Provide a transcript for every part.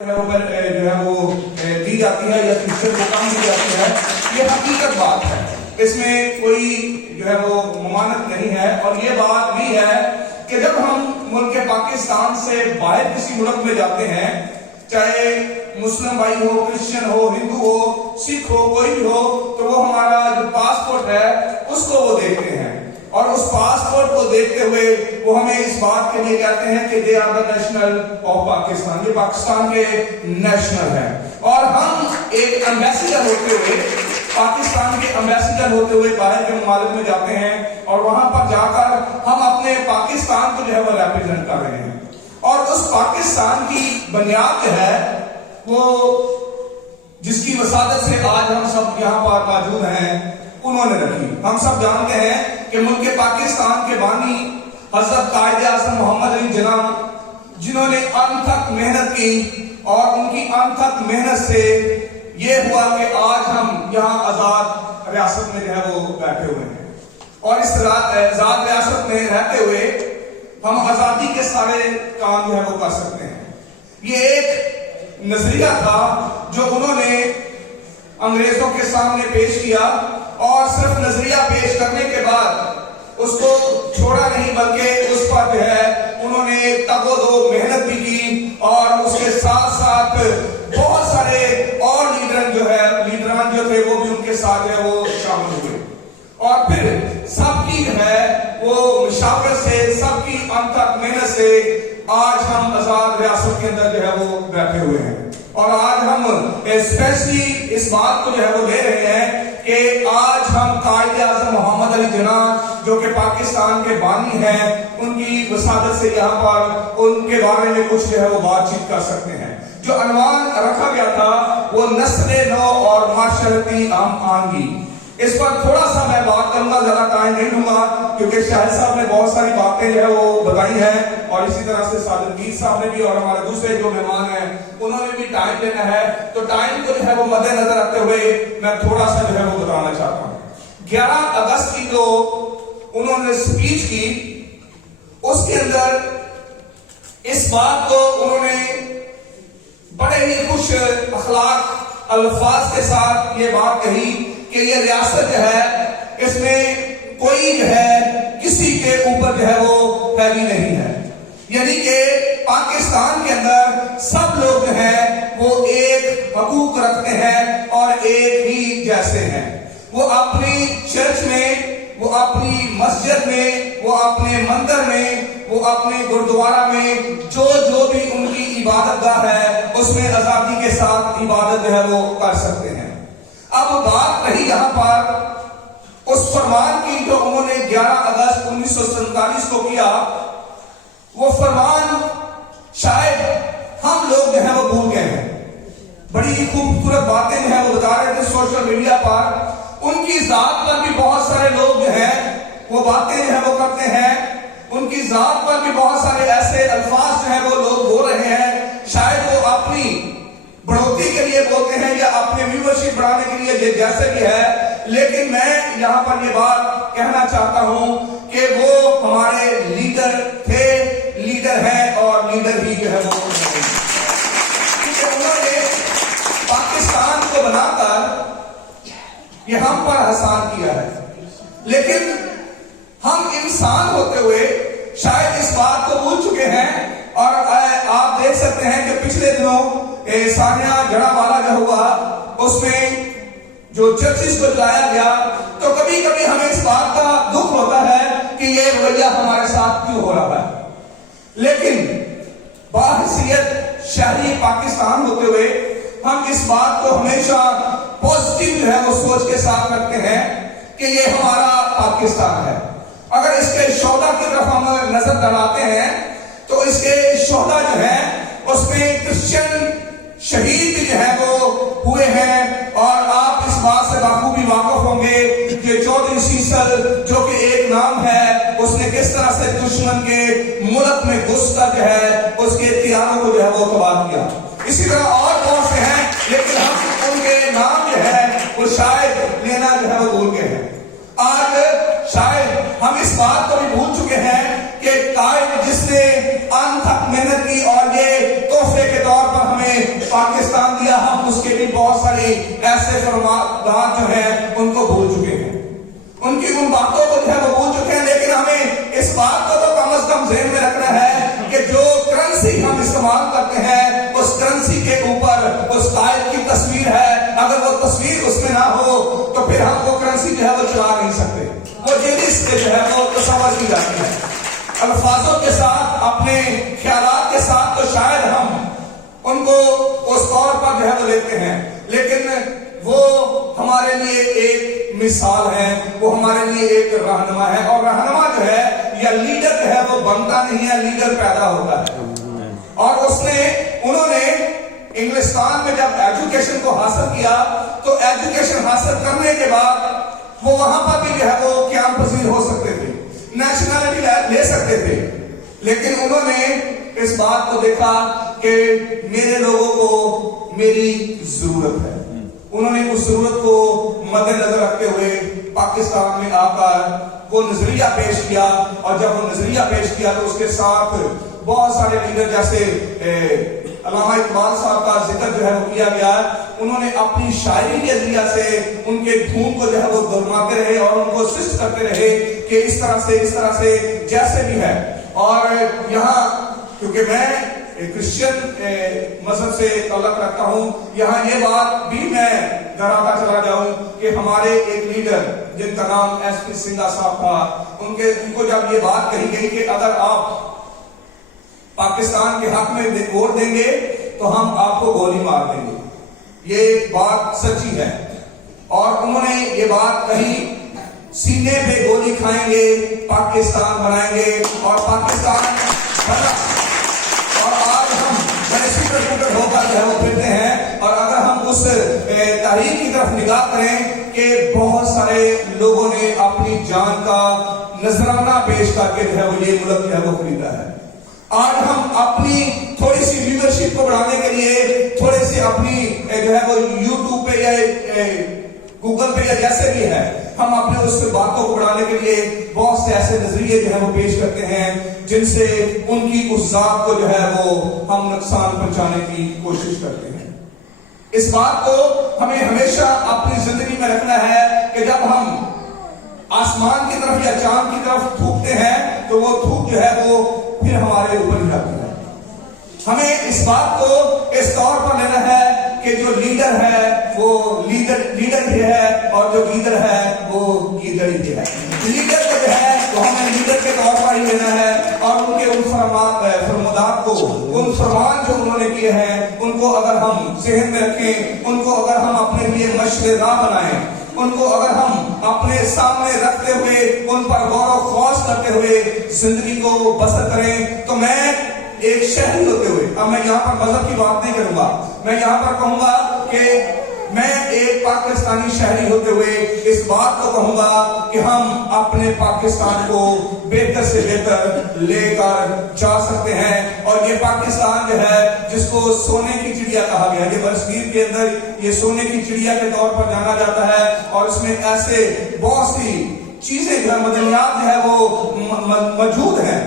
جو ہے وہ دی جاتی ہے یا فیصد کو کم دی جاتی ہے، یہ حقیقت بات ہے، اس میں کوئی جو ہے وہ ممانعت نہیں ہے۔ اور یہ بات بھی ہے کہ جب ہم ملک پاکستان سے باہر کسی ملک میں جاتے ہیں، چاہے مسلم بھائی ہو، کرسچن ہو، ہندو ہو، سکھ ہو، کوئی بھی ہو، تو وہ ہمارا جو پاسپورٹ ہے اس کو وہ دیکھتے ہیں، اور اس پاسپورٹ کو دیکھتے ہوئے وہ ہمیں اس بات کے لیے کہتے ہیں کہ they are the national of Pakistan, یہ پاکستان کے نیشنل ہے۔ اور ہم ایک ایمبیسیڈر ہوتے ہوئے، پاکستان کے ایمبیسیڈر ہوتے ہوئے باہر کے ممالک میں جاتے ہیں، اور وہاں پر جا کر ہم اپنے پاکستان کو جو ہے وہ ریپرزینٹ کر رہے ہیں۔ اور اس پاکستان کی بنیاد جو ہے وہ جس کی وسادت سے آج ہم سب یہاں پر موجود ہیں انہوں نے رکھی۔ ہم سب جانتے ہیں کہ ملک پاکستان کے بانی حضرت قائد اعظم محمد علی جناح، جنہوں نے انتھک محنت کی، اور ان کی انتھک محنت سے یہ ہوا کہ آج ہم یہاں آزاد ریاست میں جو ہے وہ بیٹھے ہوئے ہیں، اور اس آزاد ریاست میں رہتے ہوئے ہم آزادی کے سارے کام جو ہے وہ کر سکتے ہیں۔ یہ ایک نظریہ تھا جو انہوں نے انگریزوں کے سامنے پیش کیا، اور صرف نظریہ پیش کرنے کے بعد اس کو چھوڑا نہیں، بلکہ اس پر جو ہے انہوں نے تگ و دو محنت بھی کی، اور اس کے ساتھ ساتھ بہت سارے اور لیڈران جو تھے وہ بھی ان کے ساتھ جو ہے وہ شامل ہوئے، اور پھر سب کی جو ہے وہ مشاورت سے، سب کی انتھک محنت سے آج ہم آزاد ریاست کے اندر جو ہے وہ بیٹھے ہوئے ہیں۔ اور آج ہم اسپیشلی اس بات کو جو ہے وہ لے رہے ہیں کہ آج ہم قائد اعظم محمد علی جناح جو کہ پاکستان کے بانی ہیں، ان کی وسادت سے یہاں پر ان کے بارے میں کچھ جو ہے وہ بات چیت کر سکتے ہیں۔ جو عنوان رکھا گیا تھا وہ نسل نو اور معاشرتی ہم آہنگی، اس پر تھوڑا سا میں بات کروں گا، زیادہ ٹائم نہیں لوں گا، کیونکہ شاہد صاحب نے بہت ساری باتیں جو ہے وہ بتائی ہیں، اور اسی طرح سے ساجد میر صاحب نے بھی، اور ہمارے دوسرے جو مہمان ہیں انہوں نے بھی ٹائم لینا ہے، تو ٹائم کو جو ہے وہ مد نظر رکھتے ہوئے میں تھوڑا سا جو ہے وہ بتانا چاہتا ہوں۔ 11 اگست کی جو انہوں نے سپیچ کی، اس کے اندر اس بات کو انہوں نے بڑے ہی خوش اخلاق الفاظ کے ساتھ یہ بات کہی کہ یہ ریاست جو ہے اس میں کوئی جو ہے کسی کے اوپر جو ہے وہ پیروی نہیں ہے، یعنی کہ پاکستان کے اندر سب لوگ جو ہیں وہ ایک حقوق رکھتے ہیں اور ایک ہی جیسے ہیں۔ وہ اپنی چرچ میں، وہ اپنی مسجد میں، وہ اپنے مندر میں، وہ اپنے گردوارہ میں جو بھی ان کی عبادت گاہ ہے اس میں آزادی کے ساتھ عبادت جو ہے وہ کر سکتے ہیں۔ اب بات رہی یہاں پر اس فرمان کی جو انہوں نے 11 اگست 1947 کو کیا، وہ فرمان شاید ہم لوگ جو ہیں وہ بھول گئے ہیں۔ بڑی خوبصورت باتیں جو ہیں وہ بتا رہے تھے سوشل میڈیا پر، ان کی ذات پر بھی بہت سارے لوگ جو ہیں وہ باتیں جو ہیں وہ کرتے ہیں، ان کی ذات پر بھی بہت سارے ایسے الفاظ جو ہیں وہ لوگ بول رہے ہیں، شاید وہ اپنی بڑھوتی کے لیے بولتے ہیں یا اپنے ویورشپ بڑھانے کے لیے جیسے بھی ہے، لیکن میں یہاں پر یہ بات کہنا چاہتا ہوں کہ وہ ہمارے لیڈر تھے، لیڈر ہیں، اور لیڈر ہی جو ہے وہ کیونکہ انہوں نے پاکستان کو بنا کر یہ ہم پر احسان کیا ہے، لیکن ہم انسان ہوتے ہوئے شاید اس بات کو بھول چکے ہیں۔ اور آپ دیکھ سکتے ہیں کہ پچھلے دنوں سانیہ جڑا والا جو ہوا، اس میں جو چرچز کو جلایا گیا، تو کبھی کبھی ہمیں اس بات کا دکھ ہوتا ہے کہ یہ رویہ ہمارے ساتھ کیوں ہو رہا ہے، لیکن بحیثیت شہری پاکستان ہوتے ہوئے ہم اس بات کو ہمیشہ پازیٹیو جو ہے وہ سوچ کے ساتھ رکھتے ہیں کہ یہ ہمارا پاکستان ہے۔ اگر اس کے شہدا کی طرف ہم نظر ڈالاتے ہیں تو اس کے شہدا جو ہیں اس میں کرسچن شہید بھی جو ہے وہ ہوئے ہیں، اور آپ اس بات سے بخوبی واقف ہوں گے کہ چودھری سیسل جو کہ ایک نام ہے، اس نے کس طرح سے دشمن کے ملک میں گھس کر جو ہے اس کے ہتھیاروں کو جو ہے وہ تباہ کیا۔ اسی طرح اور بہت سے ہیں، لیکن ہم ان کے نام جو ہے وہ شاید لینا جو ہے وہ بھول گئے ہیں۔ آج شاید ہم اس بات کو بھی بھول چکے ہیں کہ قائد جس نے انتھک محنت کی اور یہ تحفے کے طور پر ہمیں پاکستان دیا، ہم اس کے بھی بہت ساری ایسے فرمانات جو ہیں ان کو بھول چکے ہیں، ان کی ان باتوں کو جو ہے وہ بھول چکے ہیں. لیکن ہمیں اس بات کو تو کم از کم ذہن میں رکھنا ہے کہ جو کرنسی ہم استعمال کرتے ہیں اس کرنسی کے اوپر اس قائد کی تصویر ہے. اگر وہ تصویر اس میں نہ ہو تو پھر ہم وہ کرنسی جو ہے وہ چلا نہیں سکتے. وہ جنس سے جو ہے وہ تصور کی جاتی ہے الفاظوں کے ساتھ، اپنے خیالات کے ساتھ، تو شاید ہم ان کو اس طور پر جو ہے وہ لیتے ہیں، لیکن وہ ہمارے لیے ایک مثال ہے، وہ ہمارے لیے ایک رہنما ہے. اور رہنما جو ہے یا لیڈر جو ہے وہ بنتا نہیں ہے، لیڈر پیدا ہوتا ہے. اور انہوں نے انگلستان میں جب ایجوکیشن کو حاصل کیا تو ایجوکیشن حاصل کرنے کے بعد وہ وہاں پر بھی جو ہے وہ قیام پذیر ہو سکتے تھے، نیشنلٹی لے سکتے تھے. لیکن انہوں نے اس بات کو دیکھا کہ میرے لوگوں کو میری ضرورت ہے. انہوں نے اس ضرورت کو مد نظر رکھتے ہوئے پاکستان میں آ کر وہ نظریہ پیش کیا. اور جب وہ نظریہ پیش کیا تو اس کے ساتھ بہت سارے لیڈر جیسے علامہ اقبال صاحب کا ذکر جو ہے وہ کیا گیا. انہوں نے اپنی شاعری کے ذریعے سے ان کے دھون کو جو ہے وہ دھرماتے رہے اور ان کو سسٹ کرتے رہے کہ اس طرح سے جیسے بھی ہے. اور یہاں کیونکہ میں کرسچن مذہب سے تعلق رکھتا ہوں، یہاں یہ بات بھی میں دہراتا چلا جاؤں کہ ہمارے ایک لیڈر جن کا نام ایس پی سنگھا صاحب تھا، ان کو جب یہ بات کہی گئی کہ اگر آپ پاکستان کے حق میں ووٹ دیں گے تو ہم آپ کو گولی مار دیں گے. یہ بات سچی ہے اور انہوں نے یہ بات کہی، سینے پہ گولی کھائیں گے، پاکستان بنائیں گے اور پاکستان بنا. اور آج ہم بڑے سیکر سیکر ہو کر جو ہے وہ پھرتے ہیں. اور اگر ہم اس تحریک کی طرف نگاہ کریں کہ بہت سارے لوگوں نے اپنی جان کا نذرانہ پیش کر کے جو ہے وہ یہ ملک جو ہے وہ خریدا ہے. آج ہم اپنی تھوڑی سی لیڈرشپ کو بڑھانے کے لیے تھوڑے سے اپنی جو ہے وہ یوٹیوب پہ یا گوگل پہ یا جیسے بھی ہے، ہم اپنے اس باتوں کو بڑھانے کے لیے بہت سے ایسے نظریے جو ہے وہ پیش کرتے ہیں جن سے ان کی اس ذات کو جو ہے وہ ہم نقصان پہنچانے کی کوشش کرتے ہیں. اس بات کو ہمیں ہمیشہ اپنی زندگی میں رکھنا ہے کہ جب ہم آسمان کی طرف یا چاند کی طرف تھوکتے ہیں تو وہ تھوک جو ہے وہ پھر ہمارے اوپر ہی جاتی ہے. ہمیں اس بات کو اس طور پر لینا ہے کہ جو لیڈر ہے وہ لیڈر ہی ہے اور جو لیڈر ہے وہ لیڈر ہی ہے. لیڈر کو جو ہے وہ ہمیں لیڈر کے طور پر ہی لینا ہے اور ان کے ان فرمودات کو، ان فرمان جو انہوں نے کیے ہیں ان کو اگر ہم ذہن میں رکھیں، ان کو اگر ہم اپنے لیے مشورے راہ بنائیں، ان کو اگر ہم اپنے سامنے رکھتے ہوئے ان پر غور و خوض کرتے ہوئے زندگی کو بسر کریں تو میں ایک شہری ہوتے ہوئے، اب میں یہاں پر مذہب کی بات نہیں کروں گا، میں یہاں پر کہوں گا کہ میں ایک پاکستانی شہری ہوتے ہوئے اس بات کو کہوں گا کہ ہم اپنے پاکستان کو بہتر سے بہتر لے کر جا سکتے ہیں. اور یہ پاکستان جو ہے جس کو سونے کی چڑیا کہا گیا، یہ برصغیر کے اندر یہ سونے کی چڑیا کے طور پر جانا جاتا ہے اور اس میں ایسے بہت سی چیزیں جو ہے مدنیات جو ہے وہ موجود ہیں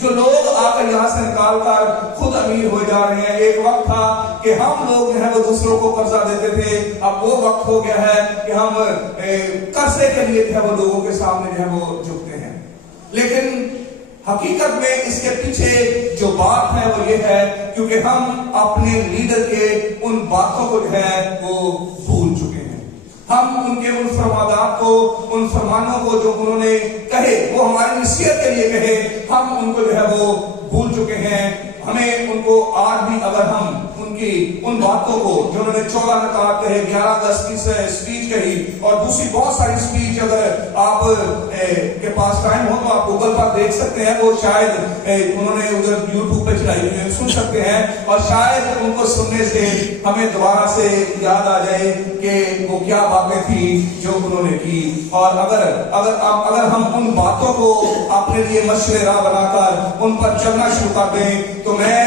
جو لوگ آ کر یہاں سے نکال کر خود امیر ہو جا رہے ہیں. ایک وقت تھا کہ ہم لوگ جو ہے وہ دوسروں کو قرضہ دیتے تھے، اب وہ وقت ہو گیا ہے کہ ہم قرضے کے لیے جو ہے وہ لوگوں کے سامنے جو ہے وہ جھکتے ہیں. لیکن حقیقت میں اس کے پیچھے جو بات ہے وہ یہ ہے کیونکہ ہم اپنے لیڈر کے ان باتوں کو جو ہے وہ بھول چکے ہیں. ہم ان کے ان فرمانات کو، ان فرمانوں کو جو انہوں نے کہے وہ ہماری نصیحت کے لیے کہے، ہم ان کو جو ہے وہ بھول چکے ہیں. ہمیں ان کو آج بھی اگر ہم ان کی ان باتوں کو جو انہوں نے 14 نکات کہے، 11 اگست کی اسپیچ کہی اور دوسری بہت ساری اسپیچ اگر آپ کے پاس ٹائم ہو تو آپ گوگل پر دیکھ سکتے ہیں، وہ شاید انہوں نے ادھر یوٹیوب پہ چلائی ہوئی ہے، سن سکتے ہیں اور شاید ان کو سننے سے ہمیں دوبارہ سے یاد آ جائے کہ وہ کیا باتیں تھی جو انہوں نے کی. اور اگر ہم ان باتوں کو اپنے لیے مشورے راہ بنا کر ان پر چلنا شروع کر دیں تو میں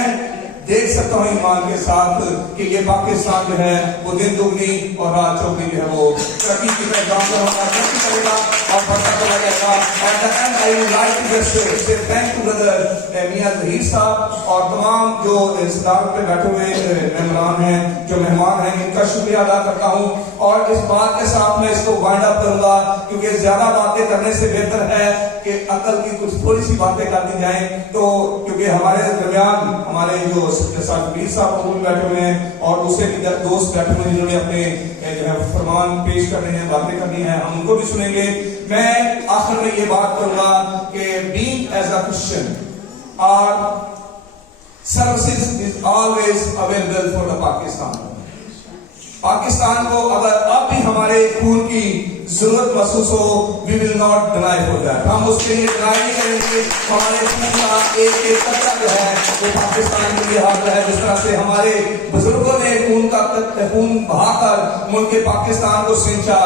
دیکھ سکتا ہوں ایمان کے ساتھ کہ یہ پاکستان جو ہے وہ دن دگنی اور رات چوگنی جو ہے وہ ترقی کی طرف گامزن ہوگا، ترقی کرے گا اور بڑھتا چلا جائے گا. I would like to just say thank you brother میاں ظہیر صاحب اور تمام جو صدارت پہ بیٹھے ہوئے ممبران ہیں، جو مہمان ہیں، ان کا شکریہ ادا کرتا ہوں. اور اس بات کے ساتھ میں اس کو وائنڈ اپ کروں گا کیونکہ زیادہ باتیں کرنے سے بہتر ہے کہ عقل کی کچھ تھوڑی سی باتیں کر دی جائیں. تو کیونکہ ہمارے درمیان ہمارے جو پیر صاحب وہ بیٹھے ہوئے ہیں اور دوسرے بھی دوست بیٹھے ہوئے ہیں جنہوں نے اپنے جو ہے فرمان پیش کرنے ہیں، باتیں کرنی ہیں، ہم ان کو بھی سنیں گے. میں آخر میں یہ بات کروں گا کہ being as a Christian our services is always available for the Pakistan. Pakistan کو اگر اب بھی ہمارے خون کی ضرورت محسوس ہو we will not deny for that. ہم اس کے لیے ڈرائی نہیں کریں گے. ہمارے خون کا ایک ایک قطرہ جو ہے وہ پاکستان کے لیے حاضر ہے. جس طرح سے ہمارے بزرگوں نے خون بہا کر ملک پاکستان کو سینچا،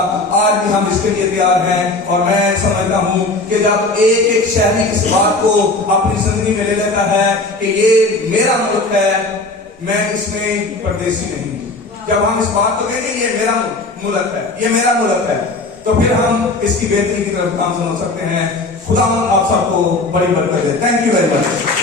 آج بھی ہم اس کے لیے تیار ہیں. اور میں سمجھتا ہوں کہ جب ایک ایک شہری اس بات کو اپنی زندگی میں لے لیتا ہے کہ یہ میرا ملک ہے، میں اس میں پردیسی نہیں. جب ہم اس بات کو کہیں گے یہ میرا ملک ہے، یہ میرا ملک ہے، تو پھر ہم اس کی بہتری کی طرف گامزن ہو سکتے ہیں. خدا آپ سب کو بڑی برکت دے. Thank you very much.